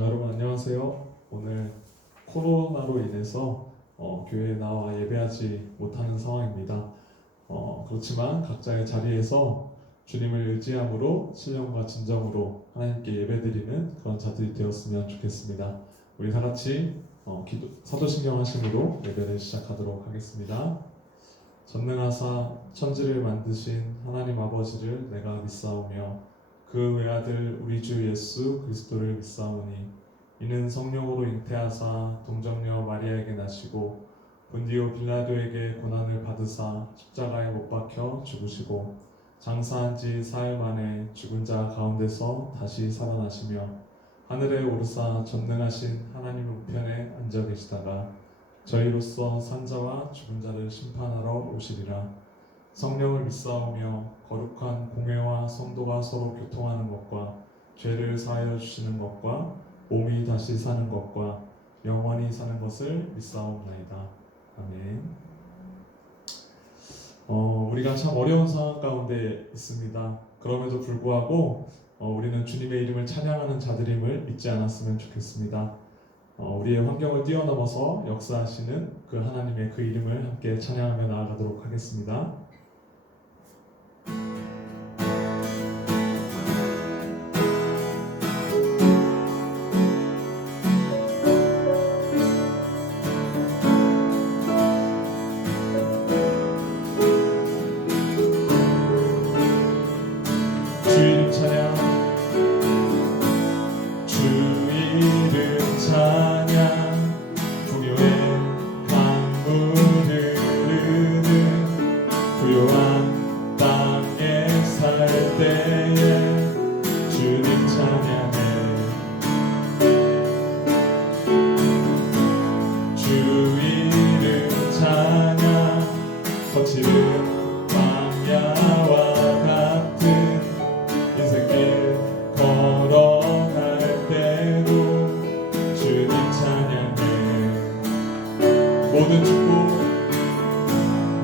여러분 안녕하세요. 오늘 코로나로 인해서 교회에 나와 예배하지 못하는 상황입니다. 그렇지만 각자의 자리에서 주님을 의지함으로 신령과 진정으로 하나님께 예배드리는 그런 자들이 되었으면 좋겠습니다. 우리 다 같이 사도신경 하심으로 예배를 시작하도록 하겠습니다. 전능하사 천지를 만드신 하나님 아버지를 내가 믿사오며 그 외아들 우리 주 예수 그리스도를 믿사오니 이는 성령으로 잉태하사 동정녀 마리아에게 나시고 본디오 빌라도에게 고난을 받으사 십자가에 못 박혀 죽으시고 장사한 지 사흘 만에 죽은 자 가운데서 다시 살아나시며 하늘에 오르사 전능하신 하나님 우편에 앉아 계시다가 저희로서 산자와 죽은 자를 심판하러 오시리라. 성령을 믿사오며 거룩한 공회와 성도가 서로 교통하는 것과 죄를 사하여 주시는 것과 몸이 다시 사는 것과 영원히 사는 것을 믿사옵나이다. 아멘. 우리가 참 어려운 상황 가운데 있습니다. 그럼에도 불구하고 우리는 주님의 이름을 찬양하는 자들임을 잊지 않았으면 좋겠습니다. 우리의 환경을 뛰어넘어서 역사하시는 그 하나님의 그 이름을 함께 찬양하며 나아가도록 하겠습니다.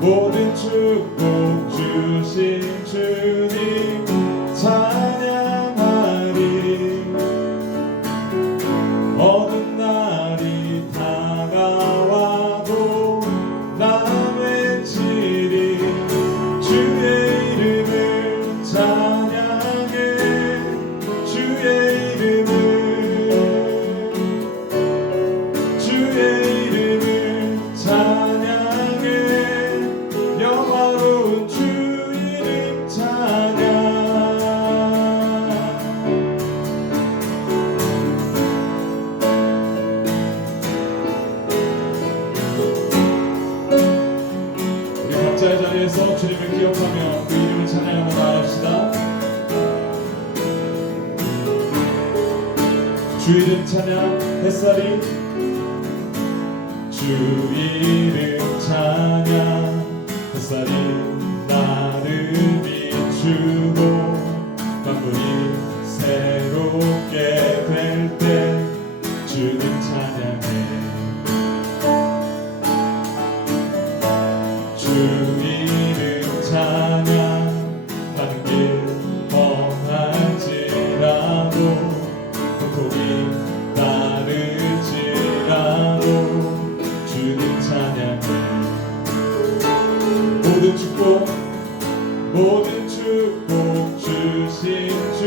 모든 축복 주신 주님 찬양하리. 어느 날이 다가와도 나 외치리. 주의 이름을 찬양해. 주의 이름을 각자의 자리에서 주님을 기억하며 그 이름을 찬양하며 나아갑시다. 주 이름 찬양 햇살이 주 이름 찬양 햇살이 나를 비추고 만물이 새롭게 될 때 주님 찬양해. 주 이름 찬양 가는 길 험할지라도 고통이 따르지라도 주님 찬양해. 모든 축복 주신 주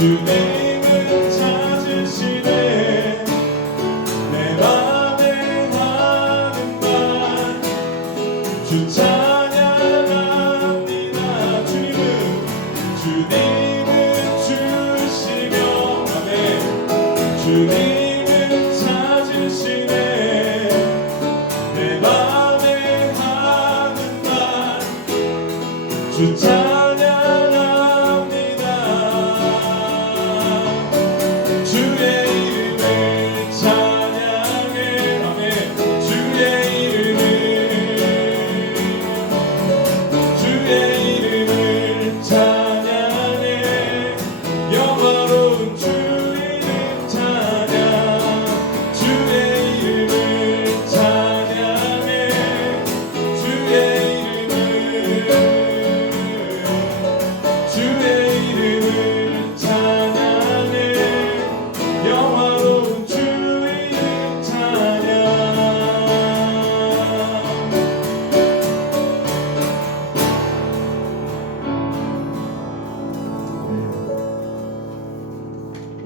주님은 찾으시네. 내 맘에 하는 말 주 찬양합니다. 주님은 주시며 아멘. 주님은 찾으시네. 내 맘에 하는 말 주 찬양합니다. 주의 이름을 찬양해. 아멘. 주의 이름을 찬양해. 영화로운 주 이름 찬양. 주의 이름을 찬양해. 주의 이름을 찬양해. 영화로운 주 이름 찬양.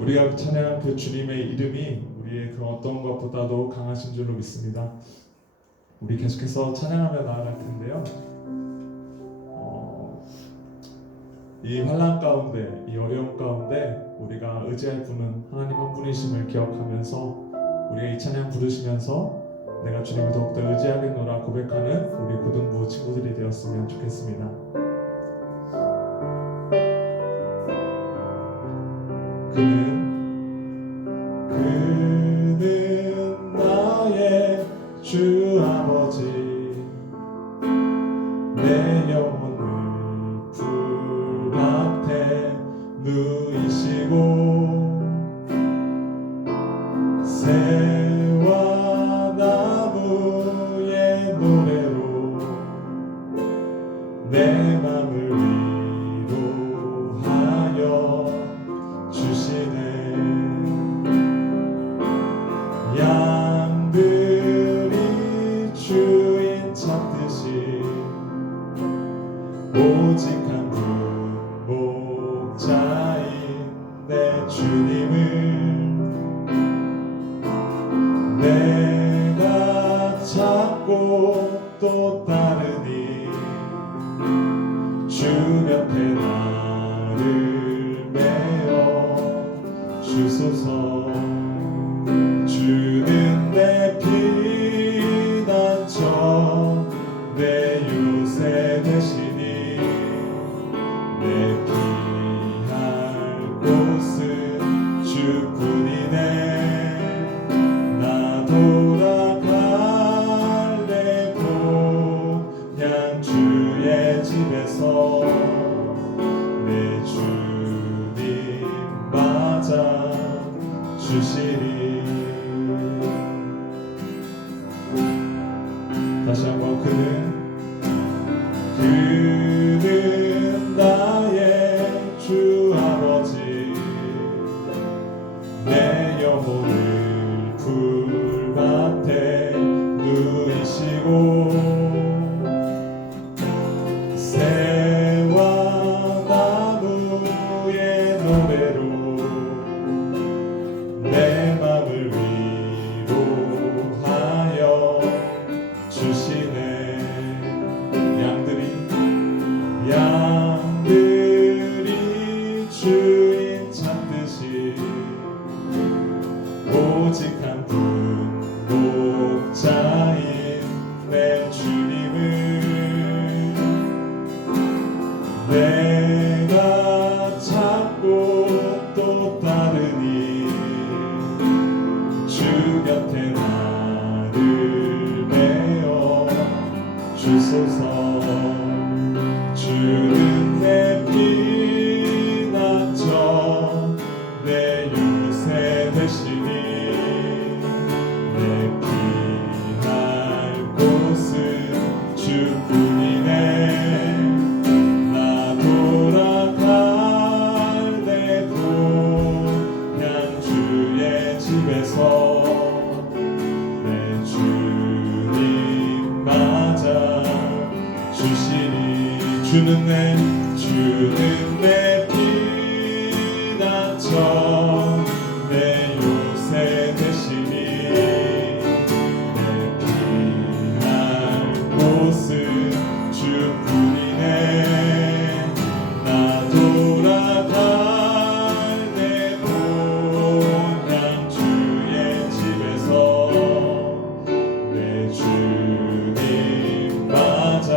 우리가 찬양한 그 주님의 이름이 우리의 그 어떤 것보다도 강하신 줄로 믿습니다. 우리 계속해서 찬양하며 나아갈 텐데요. 이 환난 가운데, 이 어려움 가운데 우리가 의지할 분은 하나님 한 분이심을 기억하면서 우리가 이 찬양 부르시면서 내가 주님을 더욱더 의지하겠노라 고백하는 우리 고등부 친구들이 되었으면 좋겠습니다. 그는 나의 주 아버지, 내 영혼을 불밭에 누이시고 새와 나무의 노래로 내 맘을 위로하여 주시네. 양들이 주인 찾듯이 오직 한 분 목자인 내 주님을 내가 찾고 또 따르니 주 곁에 나를 메어 주소서. 주는 내 피난처 내 요새 되시니 내 피할 곳은 주뿐이네. 나 돌아갈래 고향 주의 집에서 내 주님 맞아 주시리. 다시 한번 그는 나의 주 아버지, 내 영혼을 불밭에 누이시고 새와 나무의 노래로 내 맘을 위로하여 주시네. 주소서. 주는 내 피난처 내 요새 되시니 내 피할 곳은 주뿐이네. 나 돌아갈 내 고향 주의 집에서 내 주님 맞아 주시니. 주는 내 피난처 내 요새 되시니 내 피할 곳은 주뿐이네. 나 돌아갈 내 고향 주의 집에서 내 주님 맞아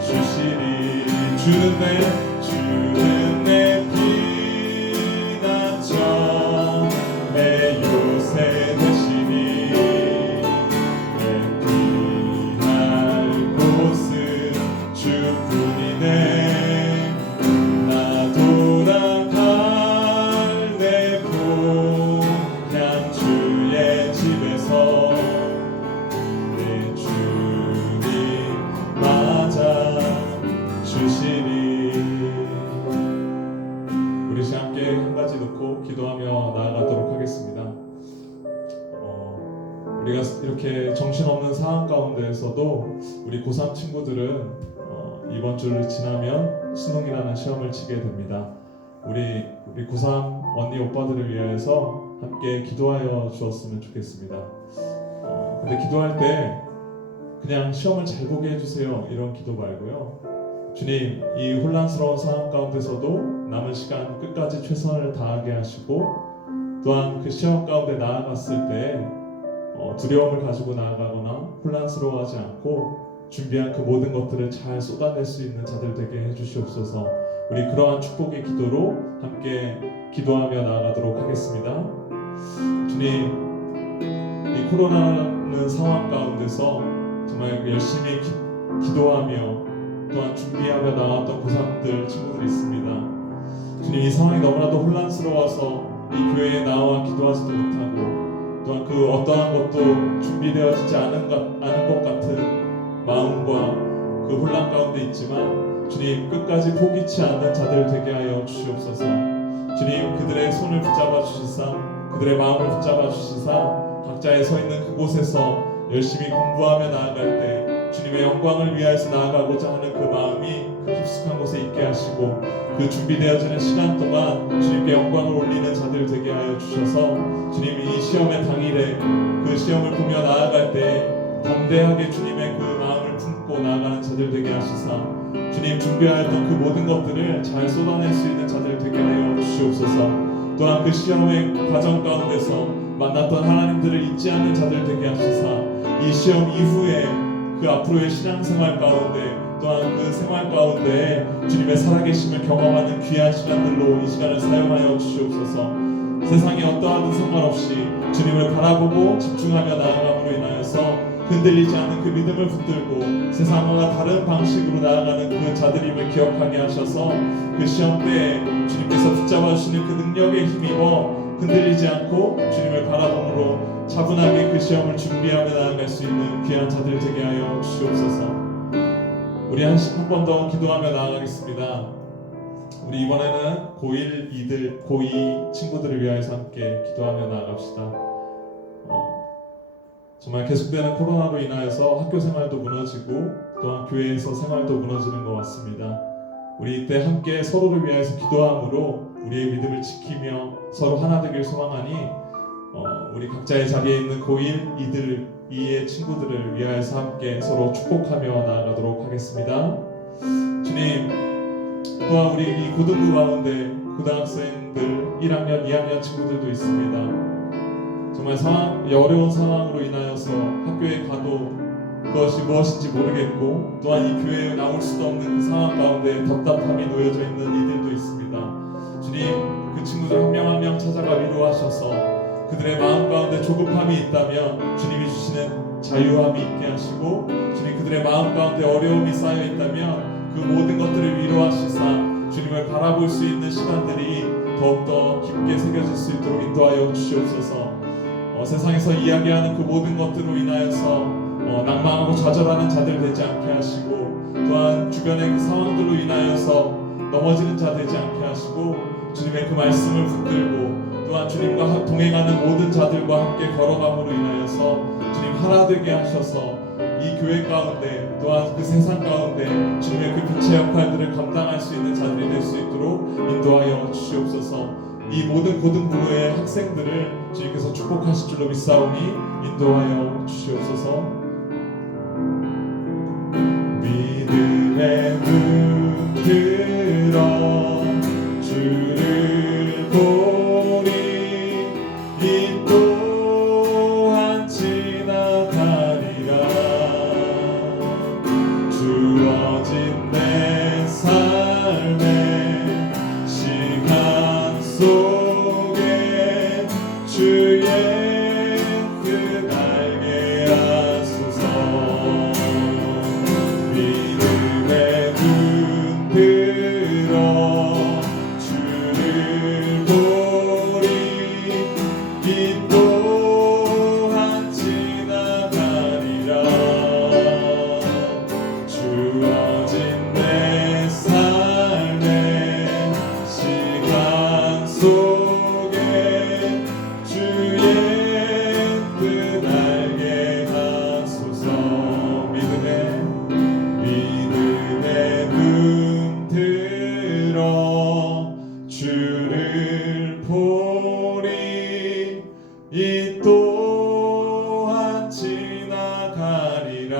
주시니. 주는 내 피난처 내 요새 되시니 내 피할 곳은 주뿐이네. 나 돌아갈 내 고향 주의 집에서 내 주님 맞아 주시니. 우리 시간 함께 한 가지 놓고 기도하며 나아가도록 하겠습니다. 우리가 이렇게 정신없는 상황 가운데에서도 우리 고3 친구들은 이번 주를 지나면 수능이라는 시험을 치게 됩니다. 우리 고3 언니 오빠들을 위해서 함께 기도하여 주었으면 좋겠습니다. 근데 기도할 때 그냥 시험을 잘 보게 해주세요 이런 기도 말고요. 주님, 이 혼란스러운 상황 가운데서도 남은 시간 끝까지 최선을 다하게 하시고 또한 그 시험 가운데 나아갔을 때 두려움을 가지고 나아가거나 혼란스러워하지 않고 준비한 그 모든 것들을 잘 쏟아낼 수 있는 자들 되게 해주시옵소서. 우리 그러한 축복의 기도로 함께 기도하며 나아가도록 하겠습니다. 주님, 이 코로나라는 상황 가운데서 정말 열심히 기도하며 또한 준비하며 나왔던 고3들 친구들이 있습니다. 주님, 이 상황이 너무나도 혼란스러워서 이 교회에 나와 기도하지도 못하고 또한 그 어떠한 것도 준비되어지지 않은 것 같은 마음과 그 혼란 가운데 있지만 주님, 끝까지 포기치 않는 자들 되게 하여 주시옵소서. 주님, 그들의 손을 붙잡아 주시사 그들의 마음을 붙잡아 주시사 각자의 서 있는 그곳에서 열심히 공부하며 나아갈 때 주님의 영광을 위하여서 나아가고자 하는 그 마음이 그 깊숙한 곳에 있게 하시고 그 준비되어지는 시간 동안 주님께 영광을 올리는 자들 되게 하여 주셔서 주님, 이 시험의 당일에 그 시험을 보며 나아갈 때 담대하게 주님의 그 마음을 품고 나아가는 자들 되게 하시사 주님, 준비하였던 그 모든 것들을 잘 쏟아낼 수 있는 자들 되게 하여 주시옵소서. 또한 그 시험의 과정 가운데서 만났던 하나님들을 잊지 않는 자들 되게 하시사 이 시험 이후에 그 앞으로의 신앙생활 가운데 또한 그 생활 가운데 주님의 살아계심을 경험하는 귀한 시간들로 이 시간을 사용하여 주시옵소서. 세상에 어떠하든 상관없이 주님을 바라보고 집중하며 나아감으로 인하여서 흔들리지 않는 그 믿음을 붙들고 세상과 다른 방식으로 나아가는 그 자들임을 기억하게 하셔서 그 시험 때에 주님께서 붙잡아 주시는 그 능력에 힘입어 흔들리지 않고 주님을 바라봄으로 차분하게 그 시험을 준비하며 나아갈 수 있는 귀한 자들 되게 하여 주시옵소서. 우리 한 번 더 기도하며 나아가겠습니다. 우리 이번에는 고2 친구들을 위하여서 함께 기도하며 나아갑시다. 정말 계속되는 코로나로 인하여서 학교 생활도 무너지고 또한 교회에서 생활도 무너지는 것 같습니다. 우리 이때 함께 서로를 위하여서 기도함으로 우리의 믿음을 지키며 서로 하나 되길 소망하니 우리 각자의 자리에 있는 고1, 2의 친구들을 위하여서 함께 서로 축복하며 나아가도록 하겠습니다. 주님, 또한 우리 이 고등부 가운데 고등학생들 1학년, 2학년 친구들도 있습니다. 정말 어려운 상황으로 인하여서 학교에 가도 그것이 무엇인지 모르겠고 또한 이 교회에 나올 수도 없는 그 상황 가운데 답답함이 놓여져 있는 이들도 있습니다. 주님, 그 친구들 한 명 한 명 찾아가 위로하셔서 그들의 마음 가운데 조급함이 있다면 주님이 주시는 자유함이 있게 하시고 주님 그들의 마음 가운데 어려움이 쌓여 있다면 그 모든 것들을 위로하시사 주님을 바라볼 수 있는 시간들이 더욱더 깊게 새겨질 수 있도록 인도하여 주시옵소서. 세상에서 이야기하는 그 모든 것들로 인하여서 낭망하고 좌절하는 자들 되지 않게 하시고 또한 주변의 그 상황들로 인하여서 넘어지는 자 되지 않게 하시고 주님의 그 말씀을 붙들고 또한 주님과 동행하는 모든 자들과 함께 걸어감으로 인하여서 주님 하나 되게 하셔서 이 교회 가운데 또한 그 세상 가운데 주님의 그 빛의 역할들을 감당할 수 있는 자들이 될 수 있도록 인도하여 주시옵소서. 이 모든 고등부의 학생들을 주님께서 축복하실 줄로 믿사오니 인도하여 주시옵소서. 믿음의 눈 들어 주를 보리 이 또한 지나가리라 주어진 내 삶의 시간 속에 주의 뜻 알게 하소서. 믿음의 눈 들어 주를 보리 이 또한 지나가리라 주어진 내 삶의 시간 속에 주의 뜻 알게 하소서. 믿음의 눈 들어 주를 보리 이 또한 지나가리라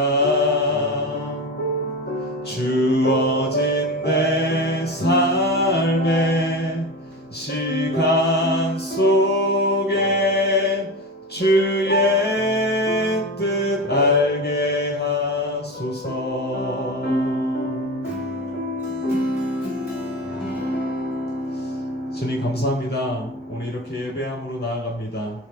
주어진 내 삶의 시간 속에 주의 뜻 알게 하소서. 주님 감사합니다. 오늘 이렇게 예배함으로 나아갑니다.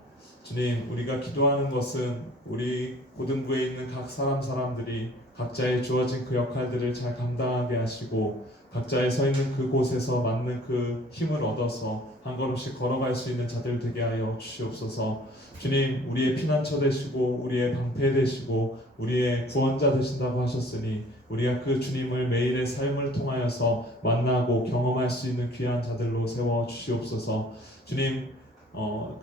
주님, 우리가 기도하는 것은 우리 고등부에 있는 각 사람들이 각자의 주어진 그 역할들을 잘 감당하게 하시고 각자의 서 있는 그곳에서 맞는 그 힘을 얻어서 한 걸음씩 걸어갈 수 있는 자들 되게 하여 주시옵소서. 주님, 우리의 피난처 되시고 우리의 방패 되시고 우리의 구원자 되신다고 하셨으니 우리가 그 주님을 매일의 삶을 통하여서 만나고 경험할 수 있는 귀한 자들로 세워 주시옵소서. 주님,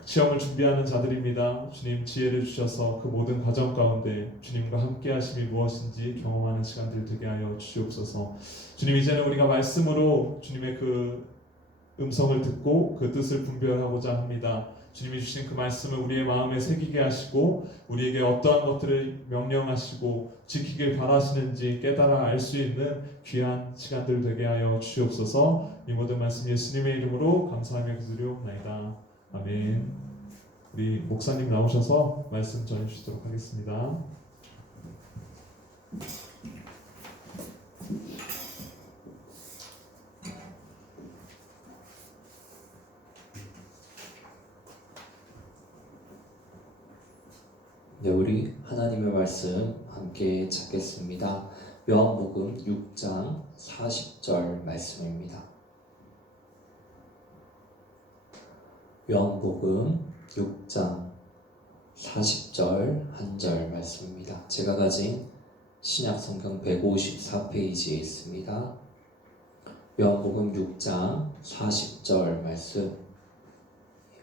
시험을 준비하는 자들입니다. 주님 지혜를 주셔서 그 모든 과정 가운데 주님과 함께 하심이 무엇인지 경험하는 시간들 되게 하여 주시옵소서. 주님, 이제는 우리가 말씀으로 주님의 그 음성을 듣고 그 뜻을 분별하고자 합니다. 주님이 주신 그 말씀을 우리의 마음에 새기게 하시고 우리에게 어떠한 것들을 명령하시고 지키길 바라시는지 깨달아 알 수 있는 귀한 시간들 되게 하여 주시옵소서. 이 모든 말씀 예수님의 이름으로 감사하며 기도드리옵나이다. 아멘. 우리 목사님 나오셔서 말씀 전해주시도록 하겠습니다. 네, 우리 하나님의 말씀 함께 찾겠습니다. 요한복음 6장 40절 말씀입니다. 요한복음 6장 40절 한 절 말씀입니다. 제가 가진 신약성경 154페이지에 있습니다. 요한복음 6장 40절 말씀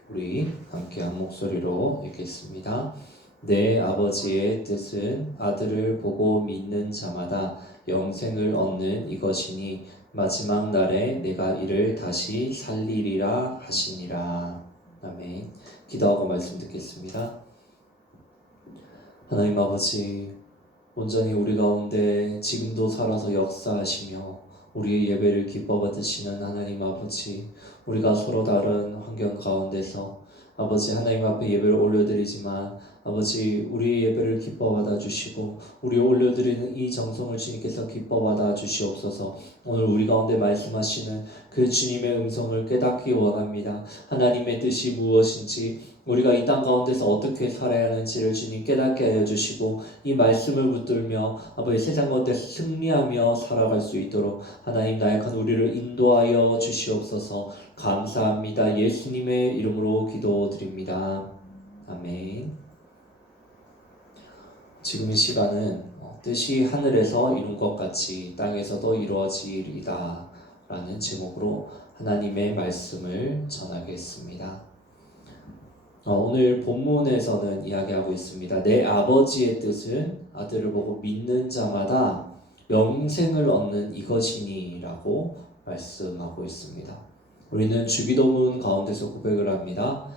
우리 함께 한 목소리로 읽겠습니다. 내 아버지의 뜻은 아들을 보고 믿는 자마다 영생을 얻는 이것이니 마지막 날에 내가 이를 다시 살리리라 하시니라. 아멘. 기도하고 말씀 듣겠습니다. 하나님 아버지, 온전히 우리 가운데 지금도 살아서 역사하시며 우리의 예배를 기뻐 받으시는 하나님 아버지, 우리가 서로 다른 환경 가운데서 아버지 하나님 앞에 예배를 올려드리지만 아버지 우리의 예배를 기뻐 받아주시고 우리 올려드리는 이 정성을 주님께서 기뻐 받아주시옵소서. 오늘 우리 가운데 말씀하시는 그 주님의 음성을 깨닫기 원합니다. 하나님의 뜻이 무엇인지 우리가 이 땅 가운데서 어떻게 살아야 하는지를 주님 깨닫게 하여 주시고 이 말씀을 붙들며 아버지 세상 가운데서 승리하며 살아갈 수 있도록 하나님 나약한 우리를 인도하여 주시옵소서. 감사합니다. 예수님의 이름으로 기도드립니다. 아멘. 지금 이 시간은 뜻이 하늘에서 이룬 것 같이 땅에서도 이루어지리다 라는 제목으로 하나님의 말씀을 전하겠습니다. 오늘 본문에서는 이야기하고 있습니다. 내 아버지의 뜻은 아들을 보고 믿는 자마다 영생을 얻는 이것이니 라고 말씀하고 있습니다. 우리는 주기도문 가운데서 고백을 합니다.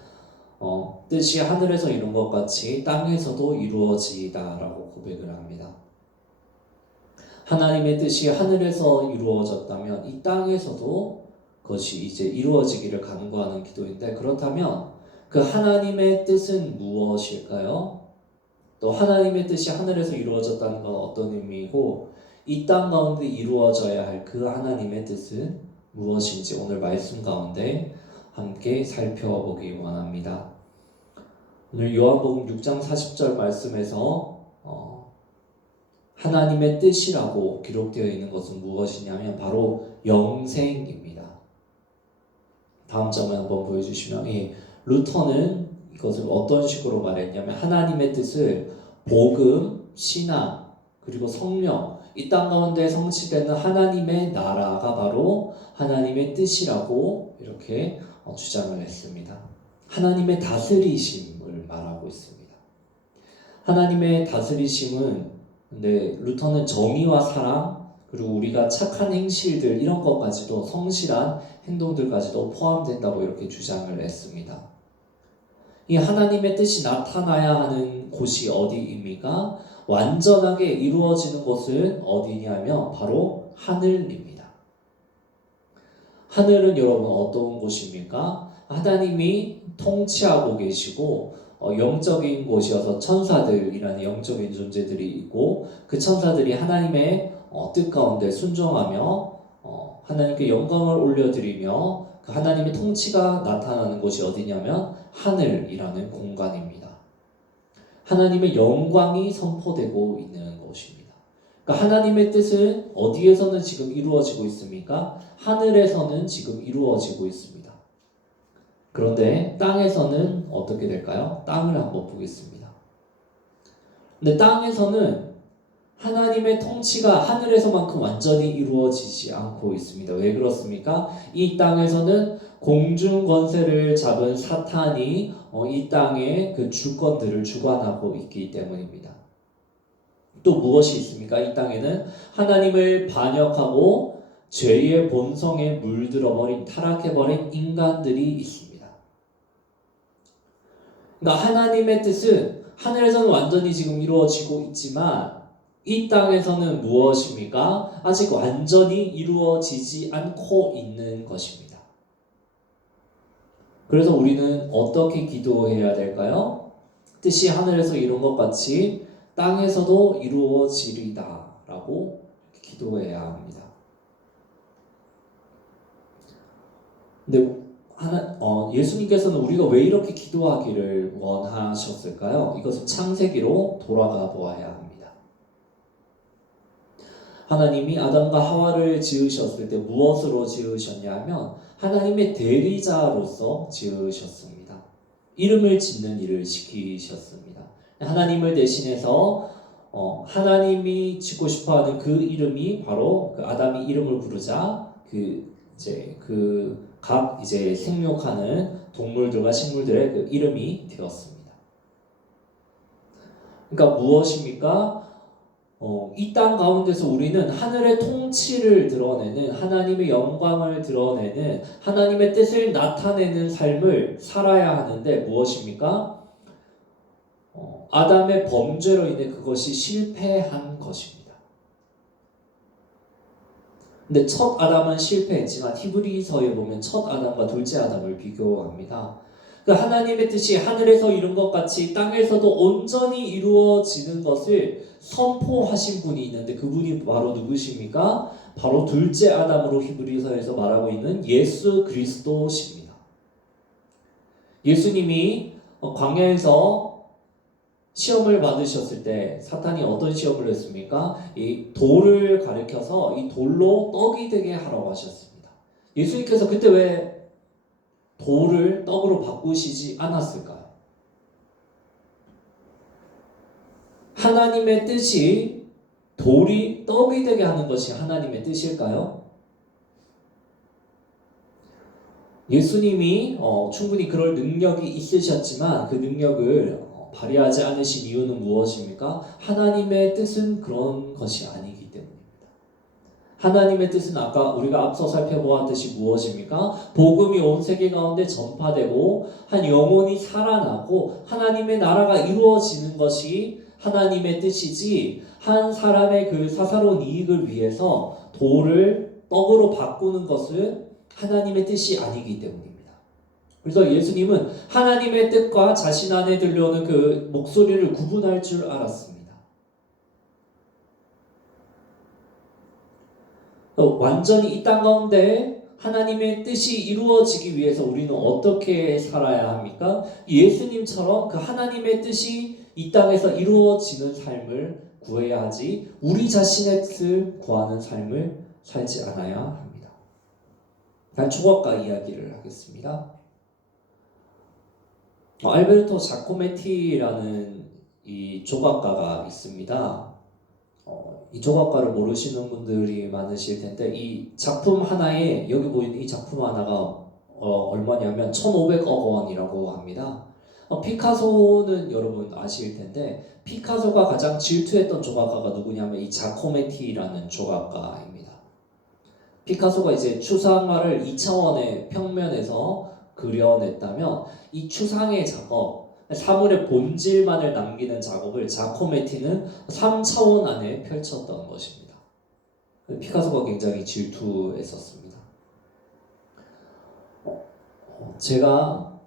뜻이 하늘에서 이룬 것 같이 땅에서도 이루어지다 라고 고백을 합니다. 하나님의 뜻이 하늘에서 이루어졌다면 이 땅에서도 그것이 이제 이루어지기를 간구하는 기도인데, 그렇다면 그 하나님의 뜻은 무엇일까요? 또 하나님의 뜻이 하늘에서 이루어졌다는 건 어떤 의미이고 이 땅 가운데 이루어져야 할 그 하나님의 뜻은 무엇인지 오늘 말씀 가운데 함께 살펴보기 원합니다. 오늘 요한복음 6장 40절 말씀에서 하나님의 뜻이라고 기록되어 있는 것은 무엇이냐면 바로 영생입니다. 다음 점을 한번 보여주시면, 루터는 이것을 어떤 식으로 말했냐면 하나님의 뜻을 복음, 신앙, 그리고 성령, 이 땅 가운데 성취되는 하나님의 나라가 바로 하나님의 뜻이라고 이렇게 주장을 했습니다. 하나님의 다스리심을 말하고 있습니다. 하나님의 다스리심은, 근데 루터는 정의와 사랑, 그리고 우리가 착한 행실들 이런 것까지도, 성실한 행동들까지도 포함된다고 이렇게 주장을 했습니다. 이 하나님의 뜻이 나타나야 하는 곳이 어디입니까? 완전하게 이루어지는 곳은 어디냐면 바로 하늘입니다. 하늘은 여러분 어떤 곳입니까? 하나님이 통치하고 계시고 영적인 곳이어서 천사들이라는 영적인 존재들이 있고, 그 천사들이 하나님의 뜻 가운데 순종하며 하나님께 영광을 올려드리며 그 하나님의 통치가 나타나는 곳이 어디냐면 하늘이라는 공간입니다. 하나님의 영광이 선포되고 있는 곳입니다. 그러니까 하나님의 뜻은 어디에서는 지금 이루어지고 있습니까? 하늘에서는 지금 이루어지고 있습니다. 그런데 땅에서는 어떻게 될까요? 땅을 한번 보겠습니다. 근데 땅에서는 하나님의 통치가 하늘에서만큼 완전히 이루어지지 않고 있습니다. 왜 그렇습니까? 이 땅에서는 공중 권세를 잡은 사탄이 이 땅의 그 주권들을 주관하고 있기 때문입니다. 또 무엇이 있습니까? 이 땅에는 하나님을 반역하고 죄의 본성에 물들어버린, 타락해버린 인간들이 있습니다. 그러니까 하나님의 뜻은 하늘에서는 완전히 지금 이루어지고 있지만 이 땅에서는 무엇입니까? 아직 완전히 이루어지지 않고 있는 것입니다. 그래서 우리는 어떻게 기도해야 될까요? 뜻이 하늘에서 이룬 것 같이 땅에서도 이루어지리다 라고 기도해야 합니다. 근데 예수님께서는 우리가 왜 이렇게 기도하기를 원하셨을까요? 이것은 창세기로 돌아가 보아야 합니다. 하나님이 아담과 하와를 지으셨을 때 무엇으로 지으셨냐면 하나님의 대리자로서 지으셨습니다. 이름을 짓는 일을 시키셨습니다. 하나님을 대신해서 하나님이 짓고 싶어하는 그 이름이 바로 그 아담이 이름을 부르자 각 생육하는 동물들과 식물들의 그 이름이 되었습니다. 그러니까 무엇입니까? 이 땅 가운데서 우리는 하늘의 통치를 드러내는, 하나님의 영광을 드러내는, 하나님의 뜻을 나타내는 삶을 살아야 하는데 무엇입니까? 아담의 범죄로 인해 그것이 실패한 것입니다. 근데 첫 아담은 실패했지만 히브리서에 보면 첫 아담과 둘째 아담을 비교합니다. 그 하나님의 뜻이 하늘에서 이룬 것 같이 땅에서도 온전히 이루어지는 것을 선포하신 분이 있는데 그분이 바로 누구십니까? 바로 둘째 아담으로 히브리서에서 말하고 있는 예수 그리스도십니다. 예수님이 광야에서 시험을 받으셨을 때 사탄이 어떤 시험을 했습니까? 이 돌을 가리켜서 이 돌로 떡이 되게 하라고 하셨습니다. 예수님께서 그때 왜 돌을 떡으로 바꾸시지 않았을까요? 하나님의 뜻이 돌이 떡이 되게 하는 것이 하나님의 뜻일까요? 예수님이 충분히 그럴 능력이 있으셨지만 그 능력을 발휘하지 않으신 이유는 무엇입니까? 하나님의 뜻은 그런 것이 아니기 때문입니다. 하나님의 뜻은 아까 우리가 앞서 살펴보았듯이 무엇입니까? 복음이 온 세계 가운데 전파되고 한 영혼이 살아나고 하나님의 나라가 이루어지는 것이 하나님의 뜻이지, 한 사람의 그 사사로운 이익을 위해서 돌을 떡으로 바꾸는 것은 하나님의 뜻이 아니기 때문입니다. 그래서 예수님은 하나님의 뜻과 자신 안에 들려오는 그 목소리를 구분할 줄 알았습니다. 완전히 이 땅 가운데 하나님의 뜻이 이루어지기 위해서 우리는 어떻게 살아야 합니까? 예수님처럼 그 하나님의 뜻이 이 땅에서 이루어지는 삶을 구해야 하지, 우리 자신의 뜻을 구하는 삶을 살지 않아야 합니다. 단 조각가 이야기를 하겠습니다. 알베르토 자코메티라는 이 조각가가 있습니다. 이 조각가를 모르시는 분들이 많으실 텐데, 이 작품 하나에, 여기 보이는 이 작품 하나가 얼마냐면 1,500억 원이라고 합니다. 피카소는 여러분 아실 텐데, 피카소가 가장 질투했던 조각가가 누구냐면 이 자코메티라는 조각가입니다. 피카소가 이제 추상화를 2차원의 평면에서 그려냈다면, 이 추상의 작업, 사물의 본질만을 남기는 작업을 자코메티는 3차원 안에 펼쳤던 것입니다. 피카소가 굉장히 질투했었습니다. 제가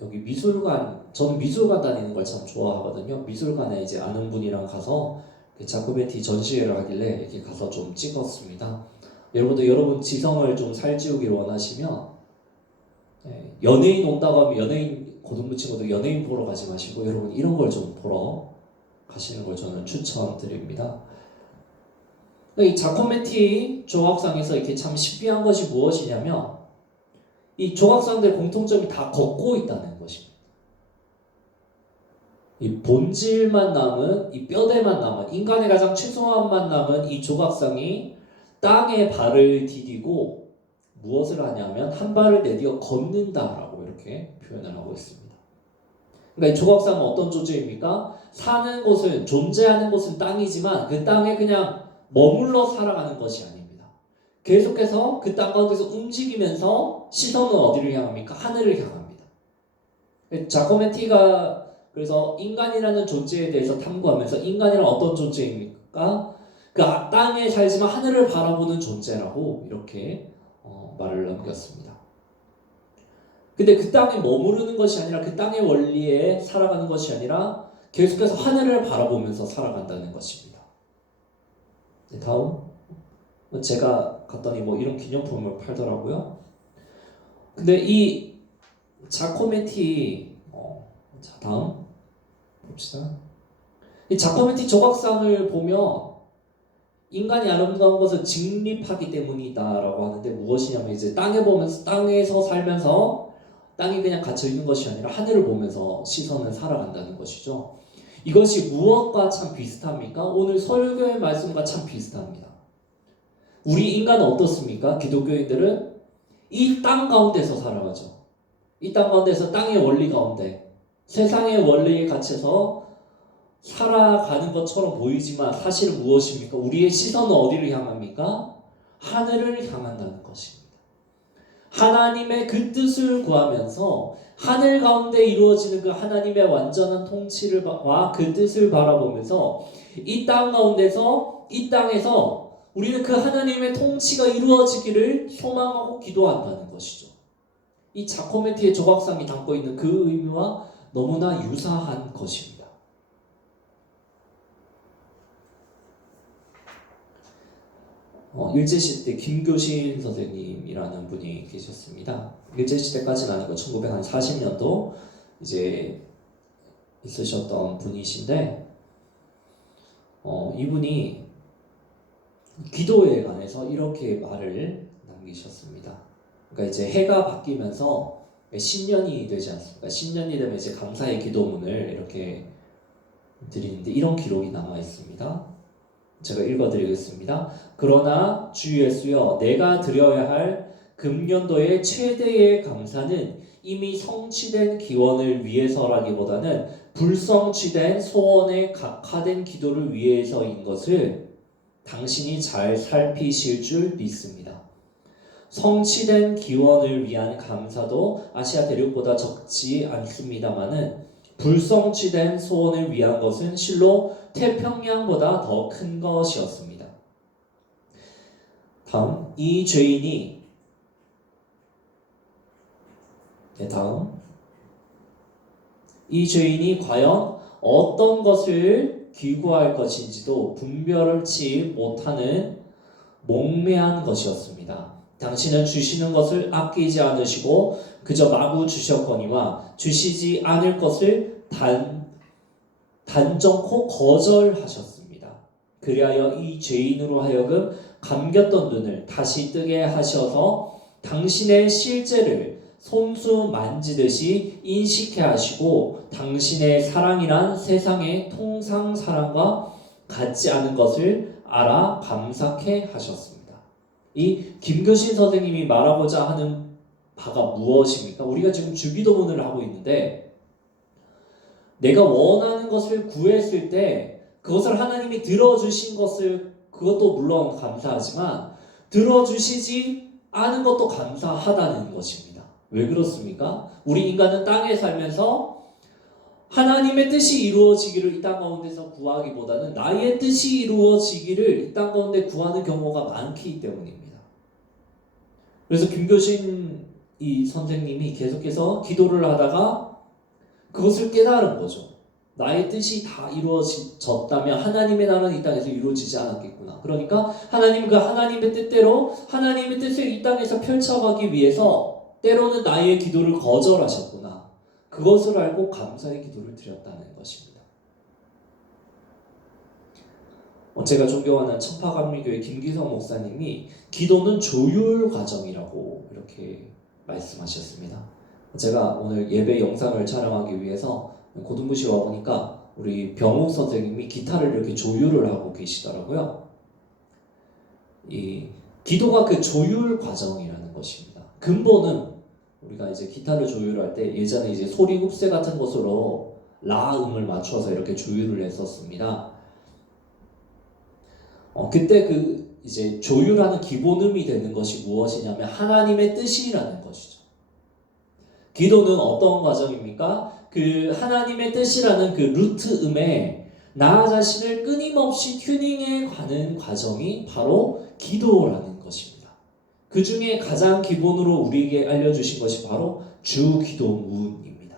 여기 미술관, 저는 미술관 다니는 걸 참 좋아하거든요. 미술관에 이제 아는 분이랑 가서 자코메티 전시회를 하길래 이렇게 가서 좀 찍었습니다. 여러분도 여러분 지성을 좀 살찌우길 원하시면, 연예인 온다고 하면 연예인, 고등부 친구들 연예인 보러 가지 마시고 여러분 이런 걸 좀 보러 가시는 걸 저는 추천드립니다. 이 자코메티 조각상에서 이렇게 참 신비한 것이 무엇이냐면, 이 조각상들 공통점이 다 걷고 있다는 것입니다. 이 본질만 남은, 이 뼈대만 남은, 인간의 가장 최소한만 남은 이 조각상이 땅에 발을 디디고 무엇을 하냐면 한 발을 내디어 걷는다라고 이렇게 표현을 하고 있습니다. 그러니까 이 조각상은 어떤 존재입니까? 사는 곳은, 존재하는 곳은 땅이지만 그 땅에 그냥 머물러 살아가는 것이 아닙니다. 계속해서 그 땅 가운데서 움직이면서 시선은 어디를 향합니까? 하늘을 향합니다. 자코메티가 그래서 인간이라는 존재에 대해서 탐구하면서, 인간이란 어떤 존재입니까? 그 땅에 살지만 하늘을 바라보는 존재라고 이렇게 말을 남겼습니다. 근데 그 땅에 머무르는 것이 아니라, 그 땅의 원리에 살아가는 것이 아니라 계속해서 하늘을 바라보면서 살아간다는 것입니다. 네, 다음. 제가 갔더니 뭐 이런 기념품을 팔더라고요. 근데 이 자코메티, 자 다음 봅시다. 이 자코메티 조각상을 보면 인간이 아름다운 것은 직립하기 때문이다라고 하는데, 무엇이냐면 이제 땅에서 살면서 땅이 그냥 갇혀 있는 것이 아니라 하늘을 보면서 시선을 살아간다는 것이죠. 이것이 무엇과 참 비슷합니까? 오늘 설교의 말씀과 참 비슷합니다. 우리 인간은 어떻습니까? 기독교인들은 이 땅 가운데서 살아가죠. 이 땅 가운데서 땅의 원리 가운데, 세상의 원리에 갇혀서 살아가는 것처럼 보이지만 사실은 무엇입니까? 우리의 시선은 어디를 향합니까? 하늘을 향한다는 것입니다. 하나님의 그 뜻을 구하면서 하늘 가운데 이루어지는 그 하나님의 완전한 통치와 그 뜻을 바라보면서 이 땅 가운데서, 이 땅에서 우리는 그 하나님의 통치가 이루어지기를 소망하고 기도한다는 것이죠. 이 자코메티의 조각상이 담고 있는 그 의미와 너무나 유사한 것입니다. 일제시대 김교신 선생님이라는 분이 계셨습니다. 일제시대까지는 아니고 1940년도 이제 있으셨던 분이신데 이분이 기도에 관해서 이렇게 말을 남기셨습니다. 그러니까 이제 해가 바뀌면서 신년이 되지 않습니까? 신년이 되면 이제 감사의 기도문을 이렇게 드리는데 이런 기록이 남아 있습니다. 제가 읽어드리겠습니다. 그러나 주 예수여, 내가 드려야 할 금년도의 최대의 감사는 이미 성취된 기원을 위해서라기보다는 불성취된 소원의 각화된 기도를 위해서인 것을 당신이 잘 살피실 줄 믿습니다. 성취된 기원을 위한 감사도 아시아 대륙보다 적지 않습니다마는 불성취된 소원을 위한 것은 실로 태평양보다 더 큰 것이었습니다. 다음, 이 죄인이 과연 어떤 것을 기구할 것인지도 분별치 못하는 몽매한 것이었습니다. 당신은 주시는 것을 아끼지 않으시고 그저 마구 주셨거니와 주시지 않을 것을 단정코 거절하셨습니다. 그리하여 이 죄인으로 하여금 감겼던 눈을 다시 뜨게 하셔서 당신의 실제를 손수 만지듯이 인식해 하시고 당신의 사랑이란 세상의 통상 사랑과 같지 않은 것을 알아 감사케 하셨습니다. 이 김교신 선생님이 말하고자 하는 바가 무엇입니까? 우리가 지금 주기도문을 하고 있는데 내가 원하는 것을 구했을 때 그것을 하나님이 들어주신 것을 그것도 물론 감사하지만 들어주시지 않은 것도 감사하다는 것입니다. 왜 그렇습니까? 우리 인간은 땅에 살면서 하나님의 뜻이 이루어지기를 이 땅 가운데서 구하기보다는 나의 뜻이 이루어지기를 이 땅 가운데 구하는 경우가 많기 때문입니다. 그래서 김교신 이 선생님이 계속해서 기도를 하다가 그것을 깨달은 거죠. 나의 뜻이 다 이루어졌다면 하나님의 나라는 이 땅에서 이루어지지 않았겠구나. 그러니까 하나님 그 하나님의 뜻대로 하나님의 뜻을 이 땅에서 펼쳐가기 위해서 때로는 나의 기도를 거절하셨구나. 그것을 알고 감사의 기도를 드렸다는 것입니다. 제가 존경하는 천파감리교회 김기성 목사님이 기도는 조율 과정이라고 이렇게 말씀하셨습니다. 제가 오늘 예배 영상을 촬영하기 위해서 고등부시에 와보니까 우리 병욱 선생님이 기타를 이렇게 조율을 하고 계시더라고요. 이 기도가 그 조율 과정이라는 것입니다. 근본은 우리가 이제 기타를 조율할 때 예전에 이제 소리 흡세 같은 것으로 라 음을 맞춰서 이렇게 조율을 했었습니다. 그때 그 이제 조율하는 기본음이 되는 것이 무엇이냐면 하나님의 뜻이라는 것이죠. 기도는 어떤 과정입니까? 그 하나님의 뜻이라는 그 루트 음에 나 자신을 끊임없이 튜닝해 가는 과정이 바로 기도라는 것입니다. 그 중에 가장 기본으로 우리에게 알려주신 것이 바로 주기도문입니다.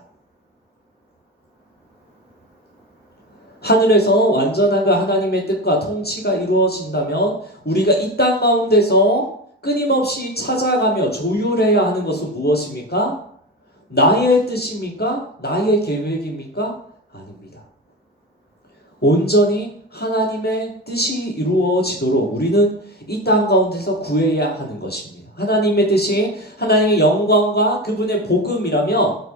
하늘에서 완전한 그 하나님의 뜻과 통치가 이루어진다면 우리가 이 땅 가운데서 끊임없이 찾아가며 조율해야 하는 것은 무엇입니까? 나의 뜻입니까? 나의 계획입니까? 아닙니다. 온전히 하나님의 뜻이 이루어지도록 우리는 이 땅 가운데서 구해야 하는 것입니다. 하나님의 뜻이 하나님의 영광과 그분의 복음이라면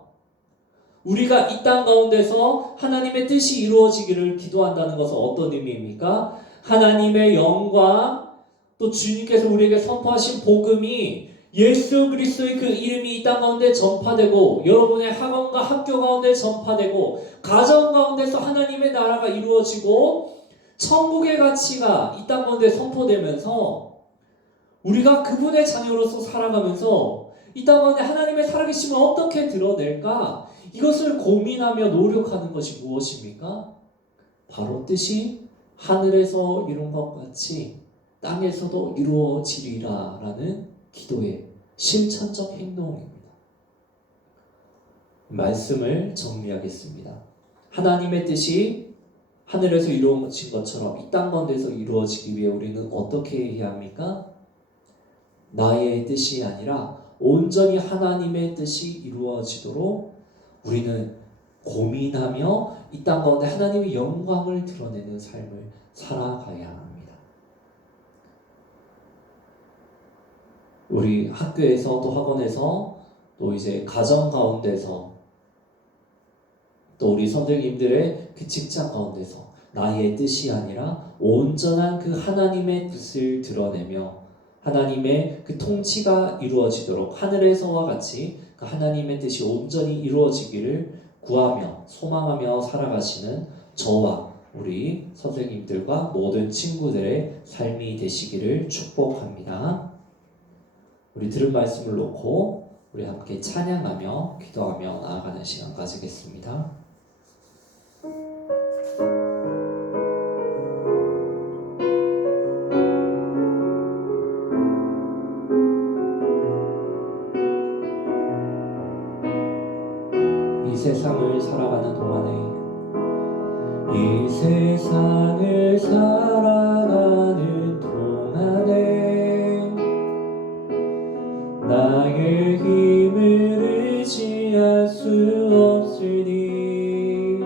우리가 이 땅 가운데서 하나님의 뜻이 이루어지기를 기도한다는 것은 어떤 의미입니까? 하나님의 영광, 또 주님께서 우리에게 선포하신 복음이 예수 그리스도의 그 이름이 이 땅 가운데 전파되고 여러분의 학원과 학교 가운데 전파되고 가정 가운데서 하나님의 나라가 이루어지고 천국의 가치가 이 땅 가운데 선포되면서 우리가 그분의 자녀로서 살아가면서 이 땅 가운데 하나님의 살아계심을 어떻게 드러낼까? 이것을 고민하며 노력하는 것이 무엇입니까? 바로 뜻이 하늘에서 이룬 것 같이 땅에서도 이루어지리라 라는 기도의 실천적 행동입니다. 말씀을 정리하겠습니다. 하나님의 뜻이 하늘에서 이루어진 것처럼 이 땅 가운데서 이루어지기 위해 우리는 어떻게 해야 합니까? 나의 뜻이 아니라 온전히 하나님의 뜻이 이루어지도록 우리는 고민하며 이 땅 가운데 하나님의 영광을 드러내는 삶을 살아가야 합니다. 우리 학교에서 또 학원에서 또 이제 가정 가운데서 또 우리 선생님들의 그 직장 가운데서 나의 뜻이 아니라 온전한 그 하나님의 뜻을 드러내며 하나님의 그 통치가 이루어지도록 하늘에서와 같이 그 하나님의 뜻이 온전히 이루어지기를 구하며 소망하며 살아가시는 저와 우리 선생님들과 모든 친구들의 삶이 되시기를 축복합니다. 우리 들은 말씀을 놓고 우리 함께 찬양하며 기도하며 나아가는 시간 가지겠습니다. 이 세상을 살아가는 동안에 이 세상을 살아가는 동안에 나의 힘을 의지할 수 없으니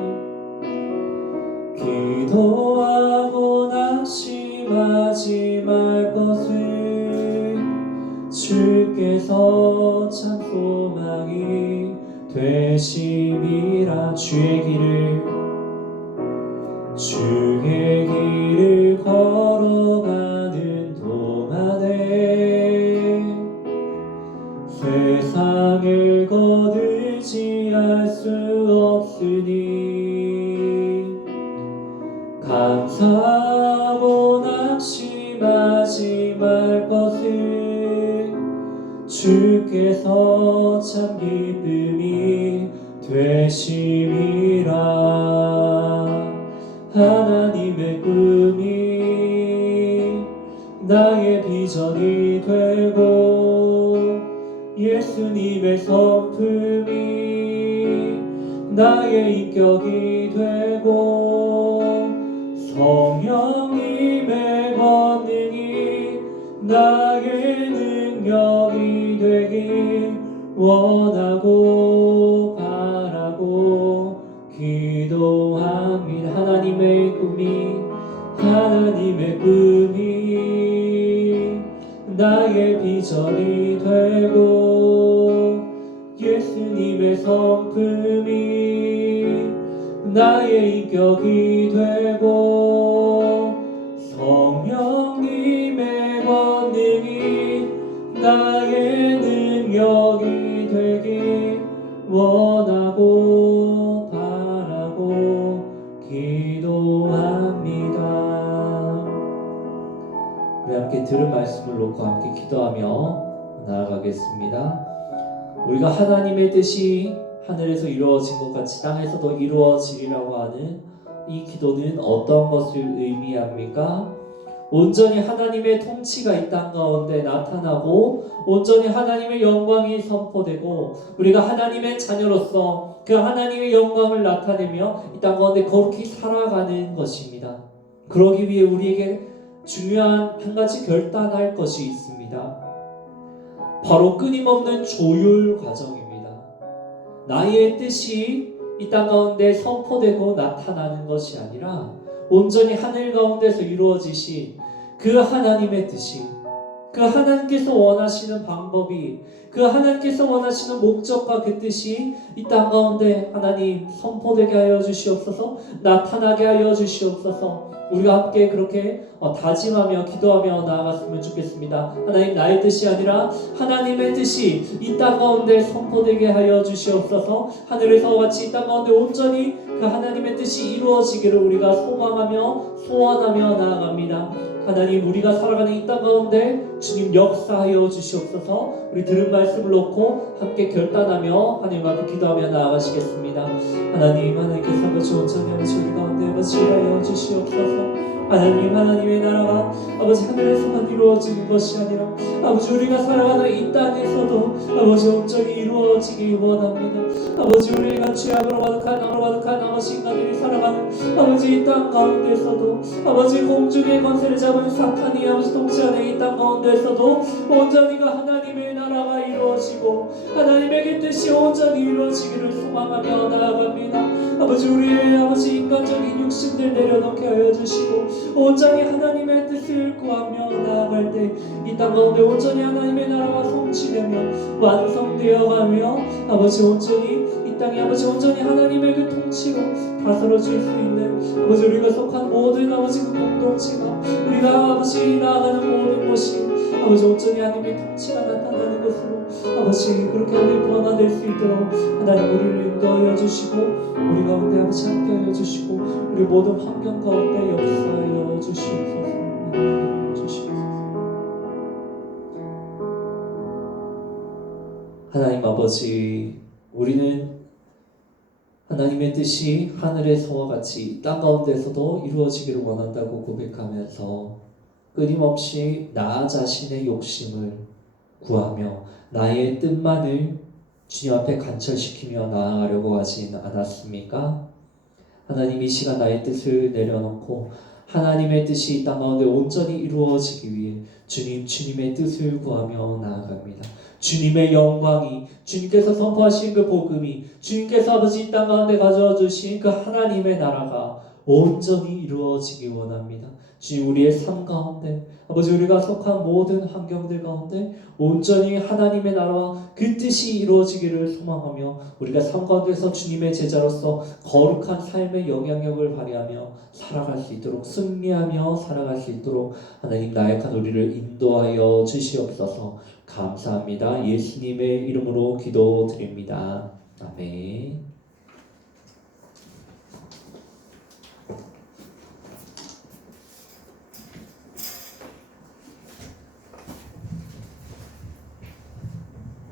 기도하고 낙심하지 말 것을 주께서 참 소망이 되심이라. 주의 길을 걸어가는 동안에 세상을 거들지할 수 없으니 감사하고 낙심하지 말 것을 주께서 참 기쁨이 되심이라. 하나님의 꿈이 나의 비전이 되고 예수님의 성품이 나의 인격이 되고 성령님의 권능이 나의 능력이 되길 원하고 바라고 기도합니다. 하나님의 꿈이 나의 비전이 되고 예수님의 성품이 나의 인격이 되고 성령님의 권능이 나의 능력이 되길 원하고 바라고 기도합니다. 우리 함께 들은 말씀을 놓고 함께 기도하며 나아가겠습니다. 우리가 하나님의 뜻이 하늘에서 이루어진 것 같이 땅에서도 이루어지리라고 하는 이 기도는 어떤 것을 의미합니까? 온전히 하나님의 통치가 이 땅 가운데 나타나고 온전히 하나님의 영광이 선포되고 우리가 하나님의 자녀로서 그 하나님의 영광을 나타내며 이 땅 가운데 거룩히 살아가는 것입니다. 그러기 위해 우리에게 중요한 한 가지 결단할 것이 있습니다. 바로 끊임없는 조율 과정입니다. 나의 뜻이 이 땅 가운데 선포되고 나타나는 것이 아니라 온전히 하늘 가운데서 이루어지신 그 하나님의 뜻이, 그 하나님께서 원하시는 방법이, 그 하나님께서 원하시는 목적과 그 뜻이 이 땅 가운데 하나님 선포되게 하여 주시옵소서, 나타나게 하여 주시옵소서. 우리가 함께 그렇게 다짐하며 기도하며 나아갔으면 좋겠습니다. 하나님, 나의 뜻이 아니라 하나님의 뜻이 이 땅 가운데 선포되게 하여 주시옵소서. 하늘에서와 같이 이 땅 가운데 온전히 그 하나님의 뜻이 이루어지기를 우리가 소망하며 소원하며 나아갑니다. 하나님, 우리가 살아가는 이 땅 가운데 주님 역사하여 주시옵소서. 우리 들은 말씀을 놓고 함께 결단하며 하나님 앞에 기도하며 나아가시겠습니다. 하나님께서 아버지 온전히 아버지 우리 가운데 아버지 일하여 주시옵소서. 하나님의 나라가 아버지 하늘에서만 이루어지는 것이 아니라 아버지 우리가 살아가는 이 땅에서도 아버지 온전히 이루어지기 원합니다. 아버지 우리가 죄악으로 가득한 아버지 인간들이 살아가는 아버지 이 땅 가운데서도 아버지 공중의 권세를 잡은 사탄이 아버지 통치하는 이 땅 가운데 가운데서도 온전히가 하나님의 나라가 이루어지고 하나님의 그 뜻이 온전히 이루어지기를 소망하며 나아갑니다. 아버지, 우리의 아버지 인간적인 육신들 내려놓게 하여 주시고 온전히 하나님의 뜻을 구하며 나아갈 때 이 땅 가운데 온전히 하나님의 나라가 성취되며 완성되어 가며 아버지 온전히 이 땅에 아버지 온전히 하나님의 그 통치로 다스려질 수 있는 아버지 우리가 속한 모든 아버지 그 공동체가 우리가 아버지 나아가는 모든 것이 아버지 온전히 하나님의 통치가 나타나는 것으로 아버지 그렇게 우리 변화될 수 있도록 하나님 우리를 인도하여 주시고 우리 가운데 아버지 함께하여 주시고 우리 모든 환경 가운데 역사하여 주시옵소서. 하나님 아버지, 우리는 하나님의 뜻이 하늘에서와 같이 땅 가운데서도 이루어지기를 원한다고 고백하면서 끊임없이 나 자신의 욕심을 구하며 나의 뜻만을 주님 앞에 간철시키며 나아가려고 하진 않았습니까? 하나님 이 시간 나의 뜻을 내려놓고 하나님의 뜻이 이 땅 가운데 온전히 이루어지기 위해 주님의 뜻을 구하며 나아갑니다. 주님의 영광이 주님께서 선포하신 그 복음이 주님께서 아버지 이 땅 가운데 가져와 주신 그 하나님의 나라가 온전히 이루어지기 원합니다. 주님 우리의 삶 가운데 아버지 우리가 속한 모든 환경들 가운데 온전히 하나님의 나라와 그 뜻이 이루어지기를 소망하며 우리가 삶 가운데서 주님의 제자로서 거룩한 삶의 영향력을 발휘하며 살아갈 수 있도록 승리하며 살아갈 수 있도록 하나님 나약한 우리를 인도하여 주시옵소서. 감사합니다. 예수님의 이름으로 기도드립니다. 아멘.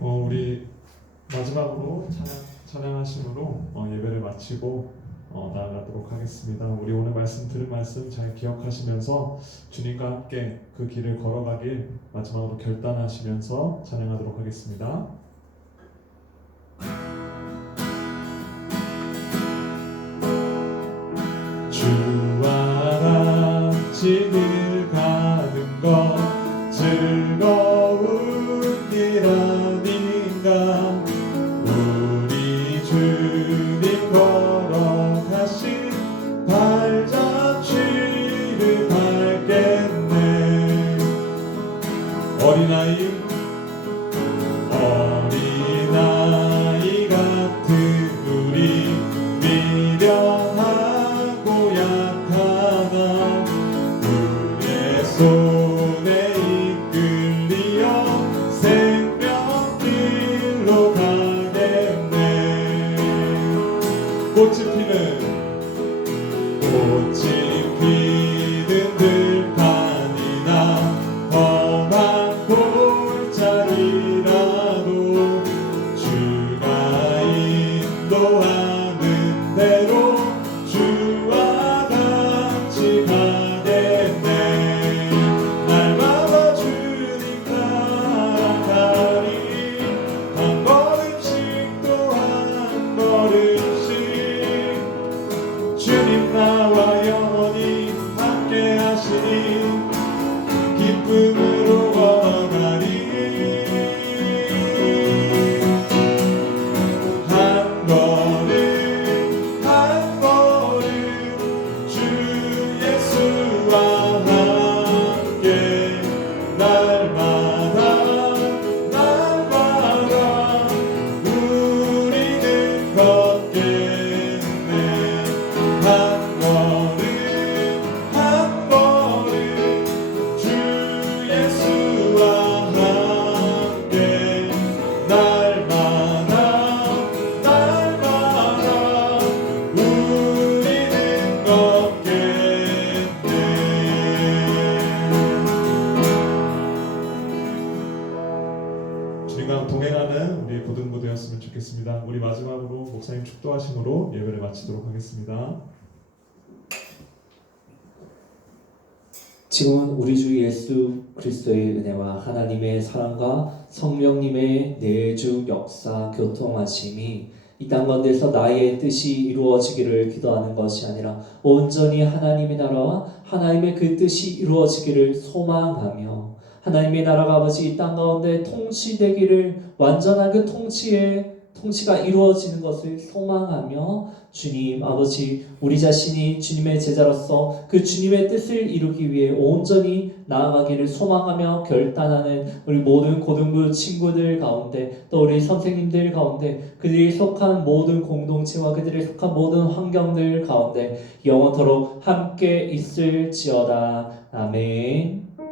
우리 마지막으로 찬양하심으로 예배를 마치고 나아가도록 하겠습니다. 우리 오늘 말씀 들은 말씀 잘 기억하시면서 주님과 함께 그 길을 걸어가길 마지막으로 결단하시면서 찬양하도록 하겠습니다. 주와 같이 길 가는 것 즐거운 일 아닌가. 우리 주님 걸어가신 발자취를 밟겠네. 어린아이 같은 우리 미련하고 약하나 우리의 손에 이끌리어 생명길로 가겠네. 꽃이 피는 들판이나 험한 골짜기라도 주가 인도하는 대로 주와 같이 가겠네. 날마다 주님 따라가리. 한 걸음씩 또 한 걸음씩 주님 나와 영원히 함께 하시니 기쁨으로 걸어가리. 한 걸음 한 걸음 주 예수와 함께 날마다 우리는 걷겠네. 한 걸음 한 걸음 주 예수와 함께 날마다 우리는 걷겠네. 주님과 동행하는 우리 보등부되었으면 좋겠습니다. 우리 마지막으로 목사님 축도하심으로 예배를 마치도록 하겠습니다. 지금은 우리 주 예수 그리스도의 은혜와 하나님의 사랑과 성령님의 내주 역사 교통하심이 이 땅 가운데서 나의 뜻이 이루어지기를 기도하는 것이 아니라 온전히 하나님의 나라와 하나님의 그 뜻이 이루어지기를 소망하며 하나님의 나라가 아버지 이 땅 가운데 통치되기를 완전한 그 통치가 이루어지는 것을 소망하며 주님 아버지 우리 자신이 주님의 제자로서 그 주님의 뜻을 이루기 위해 온전히 나아가기를 소망하며 결단하는 우리 모든 고등부 친구들 가운데 또 우리 선생님들 가운데 그들이 속한 모든 공동체와 그들이 속한 모든 환경들 가운데 영원토록 함께 있을지어다. 아멘.